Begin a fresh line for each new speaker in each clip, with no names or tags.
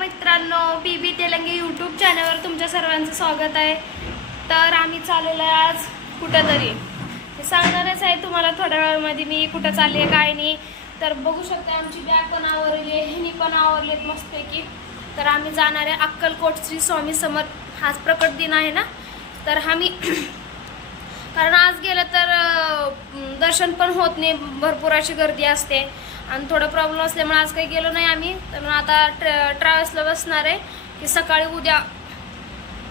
मित्रांनो बी बी तेलंगी यूट्यूब चॅनलवर तुमच्या सर्वांचं स्वागत आहे. तर आम्ही चाललेलो आहे आज कुठंतरी. सांगणारच आहे तुम्हाला थोड्या वेळामध्ये मी कुठं चालली आहे काय नाही. तर बघू शकता आमची बॅग पण आवरली आहे ह्यानी पण आवरलेत मस्तपैकी. तर आम्ही जाणार आहे अक्कलकोट श्री स्वामी समर्थ. हाच प्रकट दिन आहे ना? तर आम्ही कारण आज गेलं तर दर्शन पण होत नाही भरपूर अशी गर्दी असते. आणि थोडं प्रॉब्लेम असल्यामुळे आज काही गेलो नाही आम्ही. तर मग आता ट्रॅ ट्रॅव्हल्सला बसणार आहे की सकाळी उद्या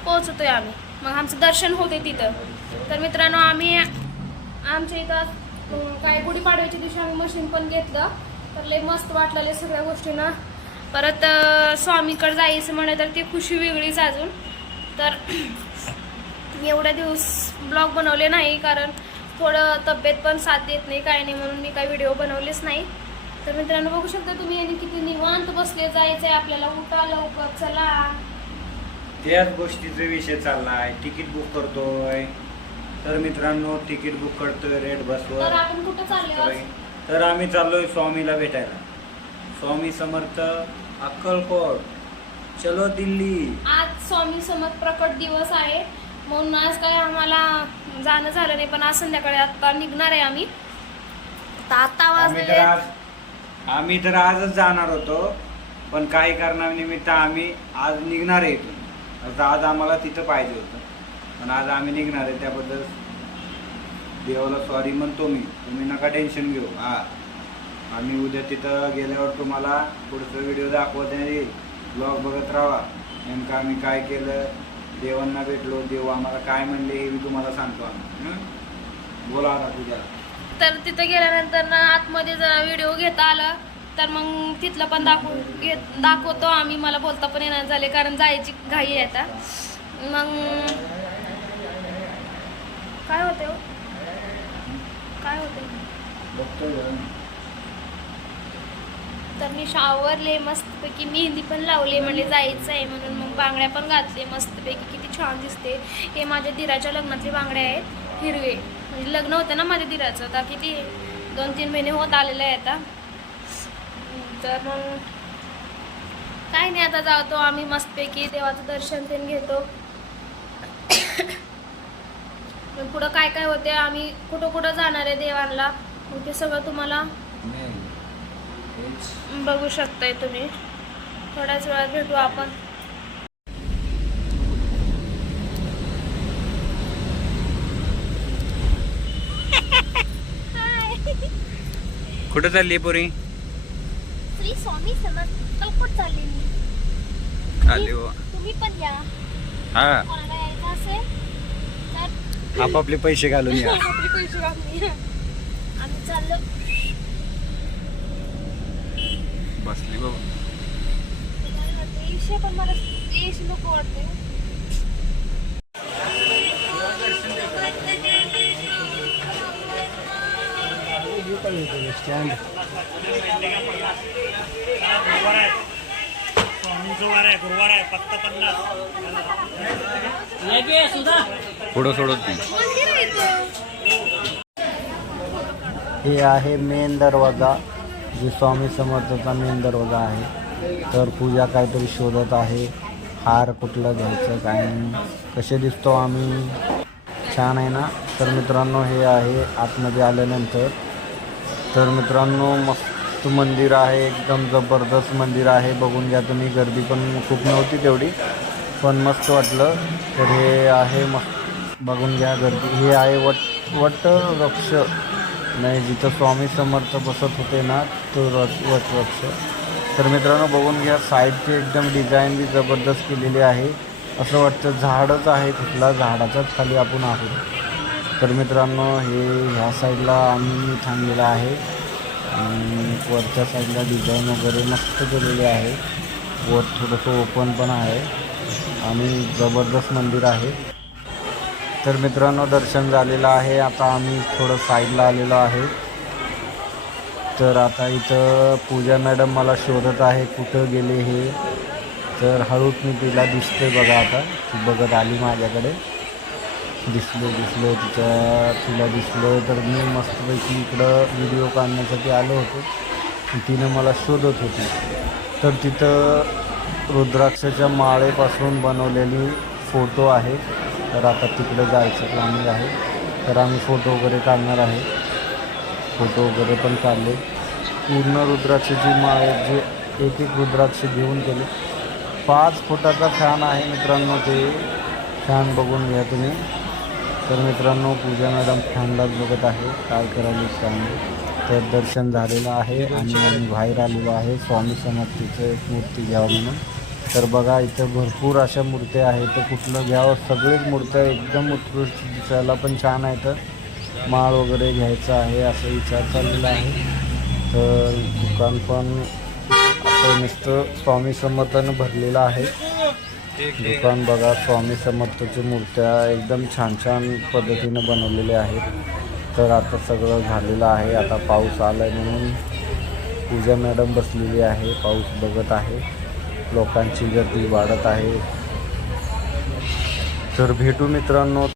पोहोचतोय आम्ही. मग आमचं दर्शन होते तिथं. तर मित्रांनो आम्ही आमच्या इथं काय गुढीपाडव्याच्या दिवशी आम्ही मशीन पण घेतलं. तर लय मस्त वाटलेलं सगळ्या गोष्टींना परत स्वामीकडे जायचं म्हणे तर ती खुशी वेगळीच अजून. तर मी एवढ्या दिवस ब्लॉग बनवले नाही कारण थोडं तब्येत पण साथ देत नाही काय नाही म्हणून मी काही व्हिडिओ बनवलेच नाही. तर मित्रांनो बघू शकता तुम्ही आणि किती निवांत बसले जायचं आहे आपल्याला उठा लवकर चला.
त्याच गोष्टीचा विषय चाललाय तिकीट बुक करतोय. तर मित्रांनो तिकीट बुक करतोय रेड
तर
बसवर
आपण कुठं चालले आज?
तर आम्ही चाललोय स्वामीला भेटायला. स्वामी समर्थ अक्कलकोट. चलो दिल्ली.
आज स्वामी समर्थ प्रकट दिवस आहे. म्हणून आज काय आम्हाला जाणं झालं नाही पण आज संध्याकाळी आता निघणार आहे आम्ही. आता आता
आम्ही तर
वाजले
आज आम्ही तर आजच जाणार होतो पण काही कारणानिमित्त आम्ही आज निघणार आहे इथून. आता आज आम्हाला तिथं पाहिजे होतं. पण आज आम्ही निघणार आहे त्याबद्दल देवाला सॉरी म्हणतो मी. तुम्ही नका टेन्शन घेऊ. हा. आम्ही उद्या तिथं गेल्यावर तुम्हाला पुढचा व्हिडिओ दाखवत येईल ब्लॉग बघत राहा. नेमकं आम्ही काय केलं? देवांना भेटलो. देव आम्हाला काय म्हणले हे मी तुम्हाला सांगतो आम्ही. बोला आता तुझ्या
तर तिथं गेल्यानंतर ना आतमध्ये जरा व्हिडिओ घेता आला. तर मग तिथलं पण दाखवू घेत दाखवतो आम्ही. मला बोलता पण येणार झाले कारण जायची घाई आहे आता. मग काय होते हो? काय होते. तर मी शावरले मस्तपैकी मेहंदी पण लावली म्हणजे जायचं आहे म्हणून. मग बांगड्या पण घातले मस्तपैकी. किती छान दिसते. हे माझ्या दिराच्या लग्नातले बांगड्या आहेत. हिरवे. म्हणजे लग्न होतं ना माझ्या दिराचं आता किती दोन तीन महिने होत आलेले आहे आता. तर मग काय नाही आता जातो आम्ही मस्तपैकी देवाचं दर्शन ते घेतो. पुढं काय काय होते आम्ही कुठं कुठं जाणार आहे देवांना मग ते सगळं तुम्हाला बघू शकताय तुम्ही. थोड्याच वेळात भेटू आपण.
कुठं चालली पोरी?
श्री स्वामी समर्थ कलकोट चाललेली
खाली हो.
तुम्ही पण या.
हा.
कोणाला यायचं असेल तर
आपापले पैसे घालून या.
आपले पैसे घालून या. आम्ही चाललो.
बसली बाबा
पण मला एशी नको वाटते
स्टँड
गुरुवार आहे गुरुवार आहे गुरुवार आहे फक्त पन्नास
पुढं सोडत नाही.
हे आहे मेन दरवाजा जे स्वामी समर्थाचा मेन दरवाजा आहे. तर पूजा काहीतरी शोधत आहे. हार कुठला घ्यायचं काय कसे दिसतो आम्ही? छान आहे ना? तर मित्रांनो हे आहे आतमध्ये आल्यानंतर. तर मित्रांनो मस्त मंदिर आहे एकदम जबरदस्त मंदिर आहे. बघून घ्या तुम्ही गर्दी पण खूप नव्हती तेवढी पण मस्त वाटलं. तर हे आहे मस्त बघून घ्या गर्दी. हे आहे वट वट वृक्ष. नाही जिथं स्वामी समर्थ बसत होते ना तो वट वट वृक्ष. तर मित्रांनो बघून घ्या साईडची एकदम डिझाईन बी जबरदस्त केलेली आहे. असं वाटतं झाडच आहे कुठला झाडाच्याच खाली आपण आहोत. तर मित्रांनो हे ह्या साईडला आम्ही थांबलेलं आहे. आणि वरच्या साईडला डिझाईन वगैरे मस्त केलेली आहे. वर थोडंसं ओपन पण आहे. आणि जबरदस्त मंदिर आहे. तर मित्रांनो दर्शन झालेलं आहे. आता आम्ही थोडं साईडला आलेलो आहे. तर आता इथं पूजा मॅडम मला शोधत आहे कुठं गेले हे. तर हळूच मी तिला दिसते बघा आता. ती बघत आली माझ्याकडे. दिसलो दिसलो तिच्या तिला दिसलो. तर मी मस्तपैकी इकडं व्हिडिओ काढण्यासाठी आलो होतो. तिनं मला शोधत होती. तर तिथं रुद्राक्षाच्या माळेपासून बनवलेली फोटो आहे. तर आता तिकडे जायचं प्लॅनिंग आहे. तर आम्ही फोटो वगैरे काढणार आहे. फोटो वगैरे पण काढले. पूर्ण रुद्राक्षाची माळ जे एक एक रुद्राक्ष घेऊन गेले. पाच फुटाचा फॅन आहे मित्रांनो ते. फॅन बघून घ्या तुम्ही. तर मित्रांनो पूजा मॅडम फॅनलाच बघत आहे. काय करायला काय तर दर्शन झालेलं आहे आणि आम्ही बाहेर आलेलो आहे. स्वामी समर्थीचं एक मूर्ती घ्यावं म्हणून. तर बघा इथं भरपूर अशा मूर्त्या आहेत. तर कुठलं घ्यावं? सगळीच मूर्त्या एकदम उत्कृष्ट दिसायला पण छान आहे तर माळ वगैरे घ्यायचा आहे असा विचार चाललेला आहे. तर दुकान पण असं नुसतं स्वामी समर्थानं भरलेलं आहे. दुकान बघा स्वामी समर्थाची मूर्त्या एकदम छान छान पद्धतीनं बनवलेल्या आहेत. तर आता सगळं झालेलं आहे. आता पाऊस आला आहे म्हणून पूजा मॅडम बसलेली आहे. पाऊस बघत आहे. लोकांची गर्दी वाढत आहे. तर भेटू मित्रांनो.